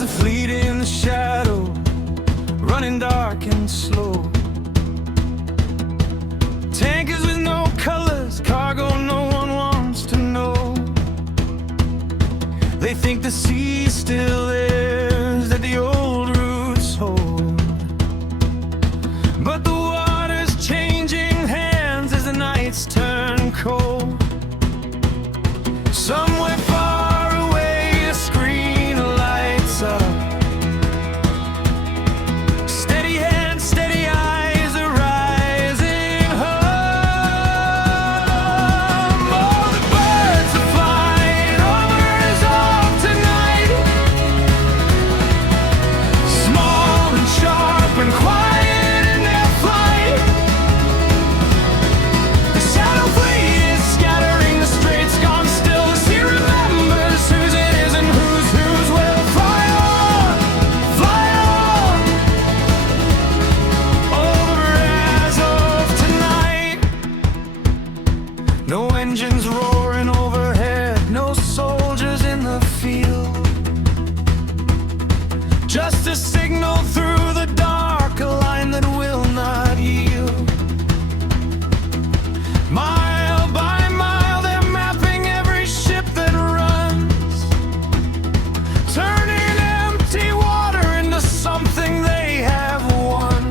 Rides a fleet in the shadow, running dark and slow. Tankers with no colors, cargo no one wants to know. They think the sea still is, that the old roots hold. But the water's changing hands as the nights turn cold. Somewhere far away a screen lights up. Steady hands, steady eyes are rising home. Oh, the birds are flying over Azov tonight. Small and sharp and quiet in their flight. The shadow fleet is scattering the straits, gone still. The sea remembers whose it is and whose will fly on over Azov tonight. No engines roaring overhead, no soldiers in the field. Just a signal through the dark, a line that will not yield. Mile by mile, they're mapping every ship that runs, turning empty water into something they have won.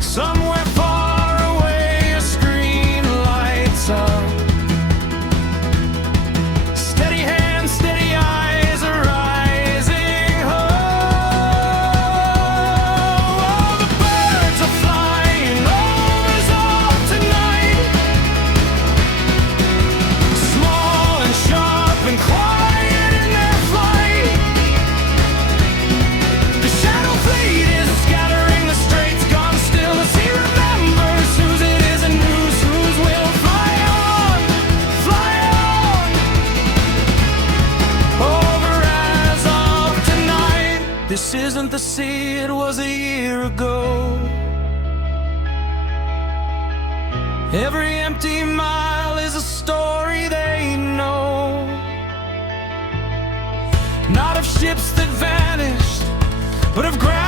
Somewhere far away, a screen lights up. Steady hands, steady eyes are rising home. Oh, the birds are flying over Azov tonight. Small and sharp and quiet in their flight. The shadow fleet is scattering the straits, gone still. The sea remembers whose it is and whose will fly on over Azov tonight. This isn't the sea it was a year ago. Every empty mile is a story they know. Not of ships that vanished, but of ground